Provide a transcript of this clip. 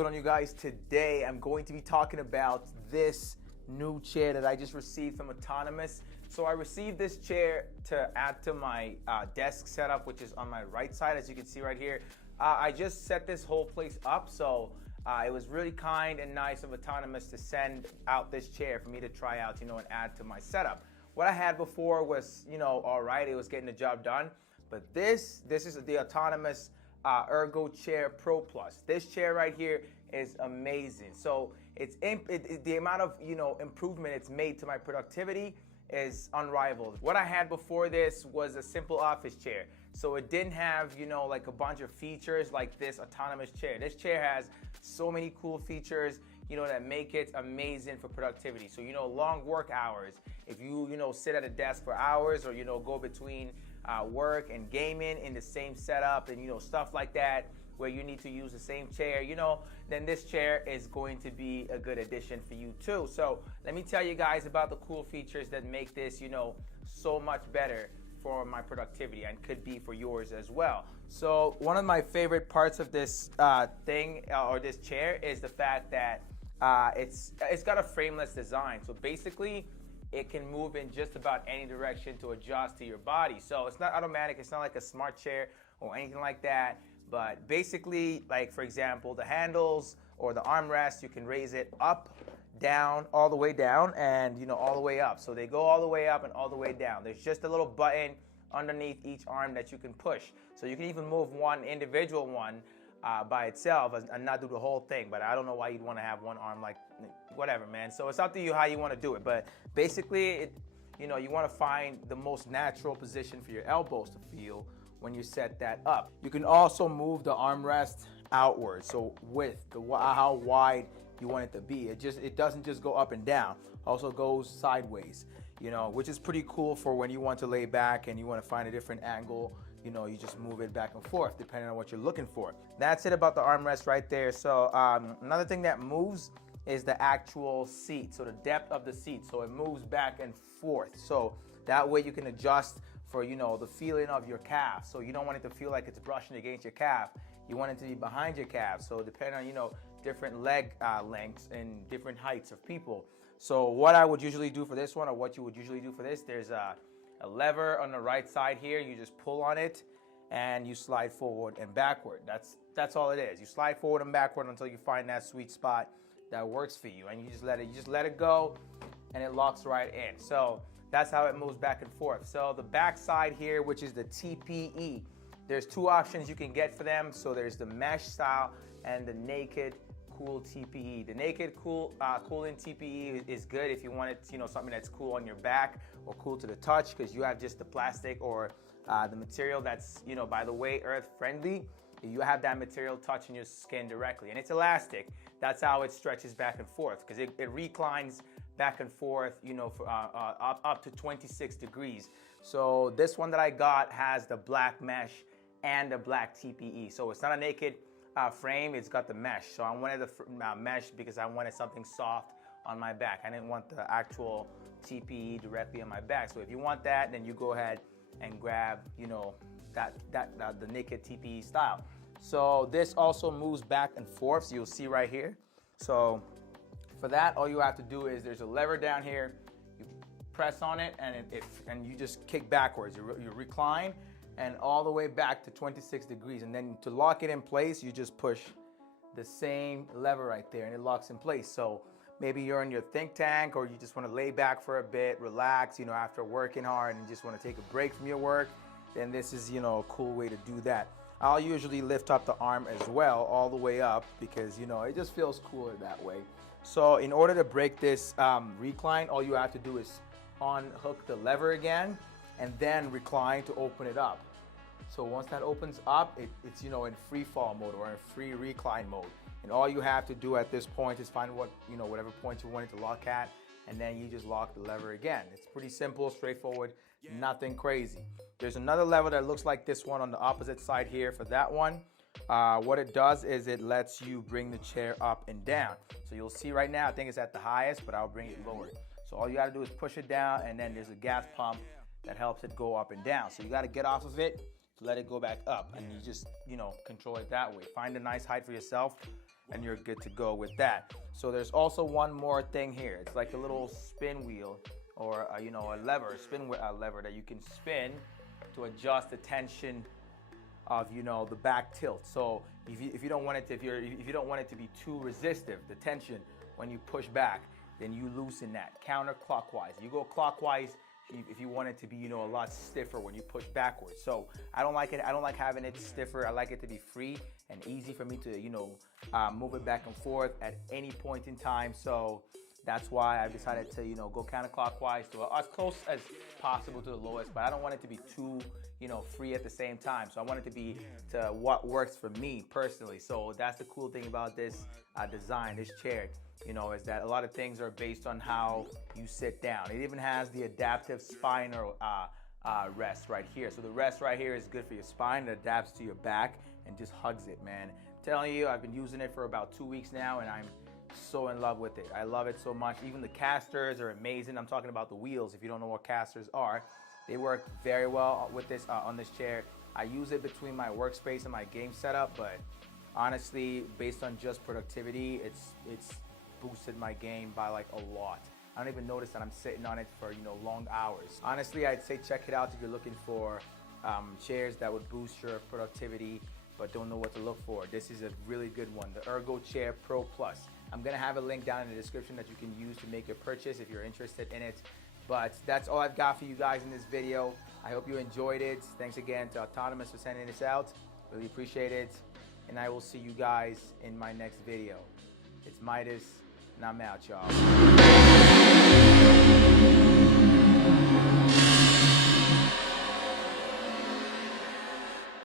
going on, you guys? Today I'm going to be talking about this new chair that I just received from Autonomous. So I received this chair to add to my desk setup, which is on my right side, as you can see right here. I just set this whole place up, so it was really kind and nice of Autonomous to send out this chair for me to try out, and add to my setup. What I had before was, all right, it was getting the job done, but this is the Autonomous ErgoChair Plus. This chair right here is amazing. So the amount of improvement it's made to my productivity is unrivaled. What I had before this was a simple office chair, so it didn't have like a bunch of features like this Autonomous chair. This chair has so many cool features that make it amazing for productivity. So long work hours, if you sit at a desk for hours, or go between work and gaming in the same setup, and stuff like that, where you need to use the same chair, then this chair is going to be a good addition for you too. So let me tell you guys about the cool features that make this so much better for my productivity, and could be for yours as well. So one of my favorite parts of this or this chair is the fact that it's got a frameless design. So basically it can move in just about any direction to adjust to your body. So it's not automatic, it's not like a smart chair or anything like that. But basically, like for example, the handles or the armrest, you can raise it up, down, all the way down, and all the way up. So they go all the way up and all the way down. There's just a little button underneath each arm that you can push. So you can even move one individual one by itself and not do the whole thing. But I don't know why you'd want to have one arm, like whatever, man. So it's up to you how you want to do it. But basically, you want to find the most natural position for your elbows to feel when you set that up. You can also move the armrest outward, so width, how wide you want it to be. It doesn't just go up and down, also goes sideways, which is pretty cool for when you want to lay back and you want to find a different angle. You just move it back and forth depending on what you're looking for. That's it about the armrest right there. So another thing that moves is the actual seat, so the depth of the seat. So it moves back and forth, so that way you can adjust for the feeling of your calf. So you don't want it to feel like it's brushing against your calf. You want it to be behind your calf. So depending on different leg lengths and different heights of people. So what I would usually do for this one, or what you would usually do for this, there's a lever on the right side here. You just pull on it and you slide forward and backward. That's all it is. You slide forward and backward until you find that sweet spot that works for you, and you just let it go, and it locks right in. So that's how it moves back and forth. So the back side here, which is the TPE, there's two options you can get for them. So there's the mesh style and the naked cool TPE. The naked cooling TPE is good if you want it, something that's cool on your back or cool to the touch, because you have just the plastic or the material that's, by the way, earth friendly. You have that material touching your skin directly, and it's elastic. That's how it stretches back and forth, because it reclines back and forth, for, up to 26 degrees. So this one that I got has the black mesh and the black TPE. So it's not a naked frame, it's got the mesh. So I wanted the mesh because I wanted something soft on my back. I didn't want the actual TPE directly on my back. So if you want that, then you go ahead and grab, the naked TPE style. So this also moves back and forth, so you'll see right here. So for that, all you have to do is there's a lever down here. You press on it, and you just kick backwards. You recline and all the way back to 26 degrees. And then to lock it in place, you just push the same lever right there, and it locks in place. So maybe you're in your think tank, or you just want to lay back for a bit, relax, after working hard, and you just want to take a break from your work, then this is, a cool way to do that. I'll usually lift up the arm as well, all the way up, because, it just feels cooler that way. So in order to break this recline, all you have to do is unhook the lever again, and then recline to open it up. So once that opens up, it's in free fall mode or in free recline mode. And all you have to do at this point is find whatever point you want it to lock at, and then you just lock the lever again. It's pretty simple, straightforward, nothing crazy. There's another lever that looks like this one on the opposite side here. For that one, what it does is it lets you bring the chair up and down. So you'll see right now, I think it's at the highest, but I'll bring it lower. So all you gotta do is push it down, and then there's a gas pump that helps it go up and down. So you gotta get off of it to let it go back up, and you just, control it that way. Find a nice height for yourself and you're good to go with that. So there's also one more thing here. It's like a little spin wheel, or you know, a lever, lever that you can spin to adjust the tension of, you know, the back tilt. So if you don't want it to, if you don't want it to be too resistive, the tension when you push back, then you loosen that counterclockwise. You go clockwise if you want it to be, you know, a lot stiffer when you push backwards. So I don't like it. I don't like having it stiffer. I like it to be free and easy for me to, you know, move it back and forth at any point in time. So that's why I've decided to, you know, go counterclockwise to as close as possible to the lowest, but I don't want it to be too, you know, free at the same time. So I want it to be to what works for me personally. So that's the cool thing about this design, this chair, you know, is that a lot of things are based on how you sit down. It even has the adaptive spinal rest right here. So the rest right here is good for your spine. It adapts to your back and just hugs it, man. I'm telling you, I've been using it for about 2 weeks now, and I'm so in love with it. I love it so much. Even the casters are amazing. I'm talking about the wheels. If you don't know what casters are, they work very well with this on this chair. I use it between my workspace and my game setup, but honestly, based on just productivity, it's boosted my game by like a lot. I don't even notice that I'm sitting on it for, you know, long hours. Honestly, I'd say check it out if you're looking for chairs that would boost your productivity but don't know what to look for. This is a really good one, the ErgoChair Plus. I'm gonna have a link down in the description that you can use to make your purchase if you're interested in it. But that's all I've got for you guys in this video. I hope you enjoyed it. Thanks again to Autonomous for sending this out. Really appreciate it. And I will see you guys in my next video. It's Midas, and I'm out, y'all.